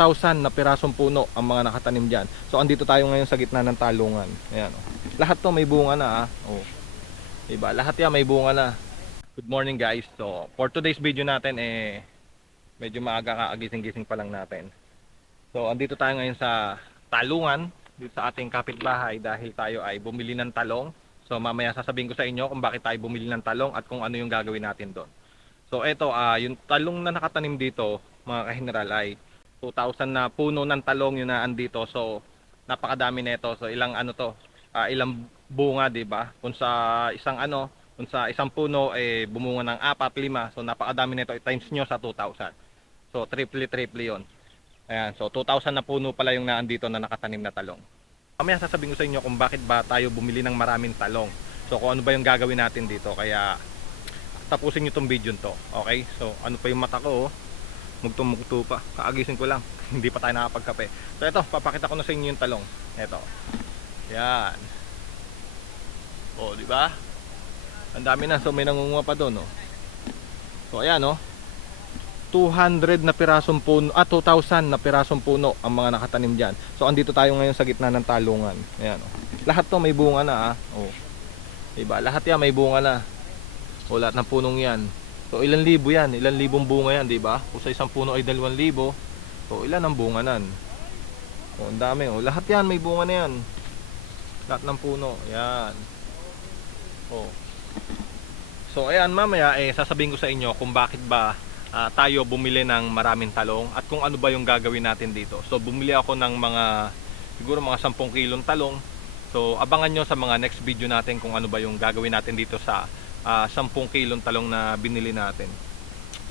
1,000 na pirasong puno ang mga nakatanim dyan. So andito tayo ngayon sa gitna ng talungan. Ayan, oh. Lahat to may bunga na, ah. Oh. Diba? Lahat yan may bunga na. Good morning guys. So for today's video natin medyo maaga kaagising-gising pa lang natin. So andito tayo ngayon sa talungan dito sa ating kapitbahay dahil tayo ay bumili ng talong. So mamaya sasabihin ko sa inyo kung bakit tayo bumili ng talong at kung ano yung gagawin natin doon. So eto, yung talong na nakatanim dito mga kahineral ay 2,000 na puno ng talong yun na andito. So napakadami nito. So ilang ano to, ilang bunga, 'di ba? Kung sa isang puno bumunga ng 4, 5. So napakadami nito, i-times nyo sa 2,000. So triple 'yon. Ayan, so 2,000 na puno pala yung naandito na nakatanim na talong. Mamaya sasabihin ko sa inyo kung bakit ba tayo bumili ng maraming talong. So kung ano ba yung gagawin natin dito. Kaya tapusin nyo tong video to. Okay? So ano pa yung mata ko, oh. Mugto-mugto pa. Kaagising ko lang. Hindi pa tayo nakapagkape. So ito, papakita ko na sa inyo yung talong. Ito. Yan. Oh, di ba? Ang dami na. So may nangunguha pa doon, oh. So ayan, oh. 200 na pirasong puno, 2,000 na pirasong puno ang mga nakatanim diyan. So andito tayo ngayon sa gitna ng talungan. Ayan, oh. Lahat 'to may bunga na, ah. Oh. Di ba? Lahat 'yan may bunga na. O lahat ng punong 'yan. So ilang libo 'yan? Ilang libong bunga 'yan, di ba? Kung sa isang puno ay 2,000. So ilan ang bunga nan? Oh, ang dami, oh. Lahat 'yan may bunga na 'yan. Lahat ng puno, 'yan. Oh. So ayan, mamaya sasabihin ko sa inyo kung bakit ba tayo bumili ng maraming talong at kung ano ba yung gagawin natin dito. So bumili ako ng siguro mga 10 kilong talong. So abangan nyo sa mga next video natin kung ano ba yung gagawin natin dito sa 10 kilong talong na binili natin.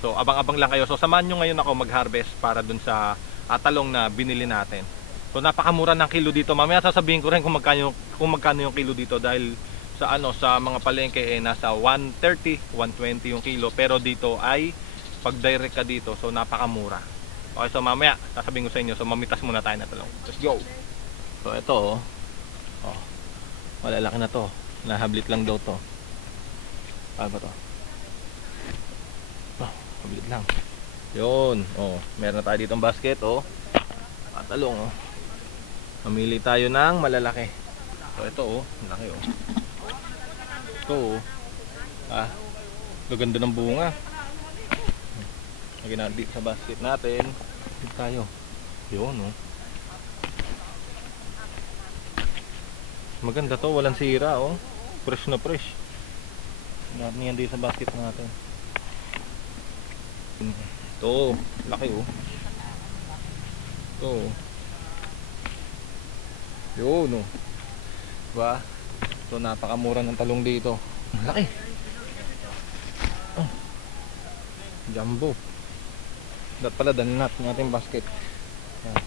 So abang-abang lang kayo. So samahan nyo ngayon ako mag-harvest para dun sa talong na binili natin. So napakamura ng kilo dito. Mamaya sasabihin ko rin kung magkano yung kilo dito dahil sa mga palengke nasa 130, 120 yung kilo, pero dito ay pag direct ka dito, so napakamura. Okay, so mamaya sasabihin ko sa inyo. So mamitas muna tayo na talong. Let's go. So ito, oh. Malalaki na to. Nahablit lang daw to. Ano ba to? Hablit lang. Yun, oh. Meron na tayo ditong basket, oh. Talong, oh. Mamili tayo ng malalaki. So ito, oh. Malaki, oh. Ito, oh. Gaganda ng bunga. Lagyan natin dito sa basket natin. Dito tayo. Yun, oh. Maganda to, walang sira, oh. Fresh na fresh. Natin yan dito sa basket natin. Ito, laki, oh. Ito. Yun, oh. Diba? So napakamura ng talong dito. Laki. Oh. Jumbo. Dapat pala dalhin natin yung ating basket. Yan.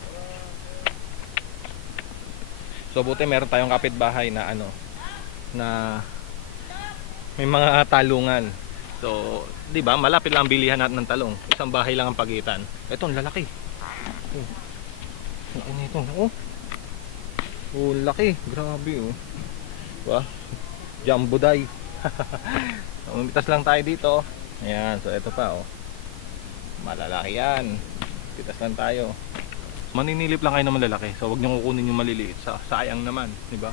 So buti meron tayong kapitbahay na na may mga talungan. So, 'di ba? Malapit lang ang bilihan natin ng talong. Isang bahay lang ang pagitan. Ito, ang lalaki. Oh. Laki nito. Oh. Oh, laki. Grabe, oh. Diba? Jumbo day. Umitas lang tayo dito. Ayan, so ito pa, oh. Malalaki yan. Pitas lang tayo. Maninilip lang kayo ng malalaki. So wag niyo kukunin yung maliliit. Sayang naman, di ba?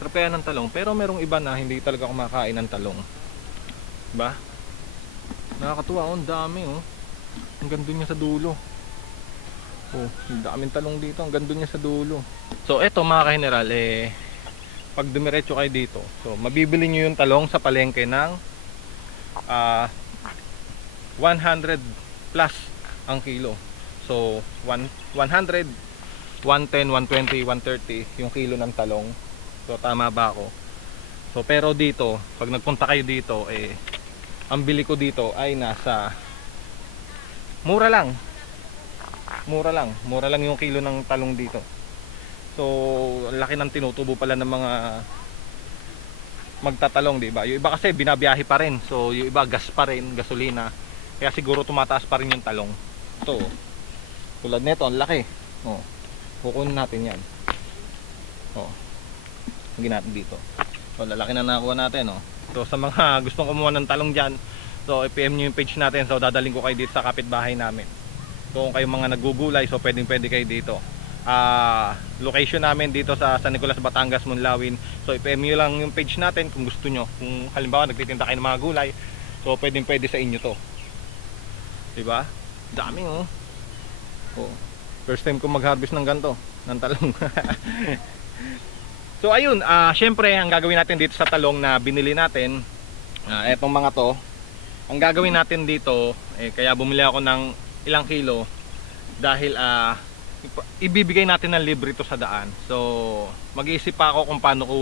Sarap kaya ng talong, pero merong iba na hindi talaga kumakain ng talong. Di ba? Nakakatuwa, oh, ang dami, oh. Ang ganda niya sa dulo. Oh, ang daming talong dito, ang ganda niya sa dulo. So eto mga kahineral, pag dumiretso kayo dito, so mabibili niyo yung talong sa palengke ng 100 plus ang kilo. So 100, 110, 120, 130 yung kilo ng talong. So tama ba ako? So pero dito, pag nagpunta kayo dito, ang bili ko dito ay nasa mura lang yung kilo ng talong dito. So laki ng tinutubo pala ng mga magtatalong, di ba? Yung iba kasi binabiyahe pa rin. So yung iba gas pa rin, gasolina. Kaya siguro tumataas pa rin yung talong. Ito, tulad nito, ang laki. Oh, kukunin natin yan. Oh, lagyan natin dito. So lalaki na nakuha natin, oh. So sa mga gustong kumuha ng talong dyan, so i-PM nyo yung page natin. So dadaling ko kayo dito sa kapitbahay namin. kung kayo mga nagugulay, so pwede kayo dito. Location namin dito sa San Nicolas, Batangas, Munlawin. So i-PM nyo lang yung page natin kung gusto nyo. Kung halimbawa nagtitinda kayo ng mga gulay, so pwede sa inyo to. Diba? Dami oh. Oh. First time ko mag-harvest ng ganito, ng talong. So ayun, syempre ang gagawin natin dito sa talong na binili natin, etong mga to, ang gagawin natin dito, kaya bumili ako ng ilang kilo dahil ibibigay natin ng libre to sa daan. So mag-iisip pa ako kung paano ko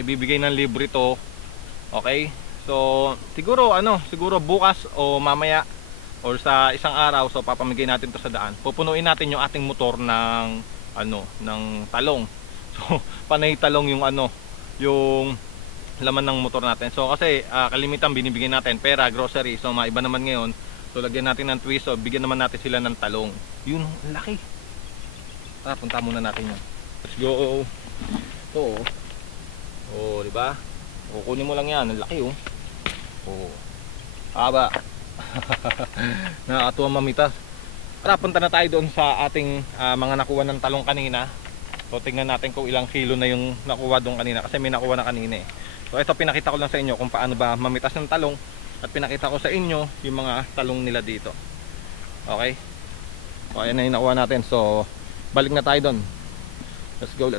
ibibigay ng libre to. Okay? So siguro siguro bukas o mamaya or sa isang araw, so papamigay natin to sa daan. Pupunuin natin yung ating motor ng ng talong. So panay talong yung yung laman ng motor natin. So kasi kalimitan binibigyan natin pera, grocery. So maiba naman ngayon. So lagyan natin ng twist, so bigyan naman natin sila ng talong. Yun, laki. Tara, punta muna natin yun. Let's go. Ito oh, di ba? Kunin mo lang yan, ang laki oh. Oh. Haba. Nakakatuwa mamita. Tara, punta na tayo doon sa ating mga nakuha ng talong kanina. So tingnan natin kung ilang kilo na yung nakuha doon kanina, kasi may nakuha na kanina eh. So ito, pinakita ko lang sa inyo kung paano ba mamitas ng talong, at pinakita ko sa inyo yung mga talong nila dito. Okay? So ayan na yung nakuha natin. So balik na tayo doon. Let's go.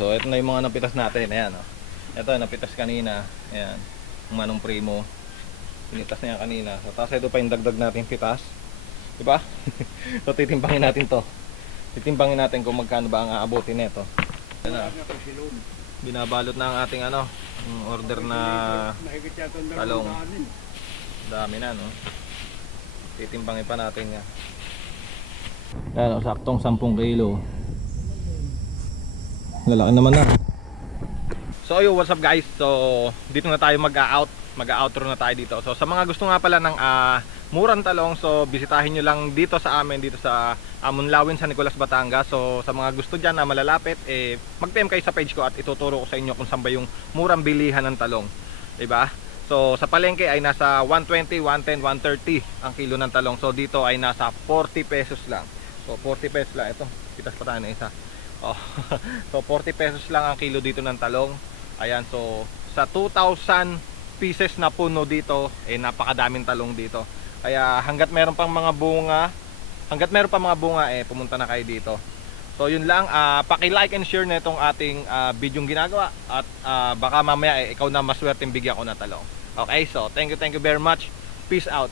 So ito na yung mga napitas natin. Ayan oh. Ito napitas kanina. Ayan, yung Manong Primo, pinitas na yan kanina. So tapos ito pa yung dagdag natin pitas, diba? So titimbangin natin to. Titimbangin natin kung magkano ba ang aabutin nito. Binabalot na ang ating order na talong. Dami na no. Titimbangin pa natin nga. Yan, saktong 10 kilo. Lalaki naman na. So yo, what's up guys? So dito na tayo mag-outro na tayo dito. So sa mga gusto nga pala ng murang talong, so bisitahin nyo lang dito sa amin, dito sa Munlawin, San Nicolas, Batangas. So sa mga gusto dyan na malalapit, mag-PM kayo sa page ko at ituturo ko sa inyo kung saan ba yung murang bilihan ng talong, diba? So sa palengke ay nasa 120, 110, 130 ang kilo ng talong. So dito ay nasa 40 pesos lang. So 40 pesos lang. Ito, pitas pa tayo na isa. Oh. So 40 pesos lang ang kilo dito ng talong. Ayan, so sa 2,000 pieces na puno dito, napakadaming talong dito. Kaya hanggat meron pang mga bunga, pumunta na kayo dito. So yun lang, paki-like and share na itong ating video ginagawa, at baka mamaya ikaw na maswerteng bigyan ko na talong. Okay, so thank you very much. Peace out.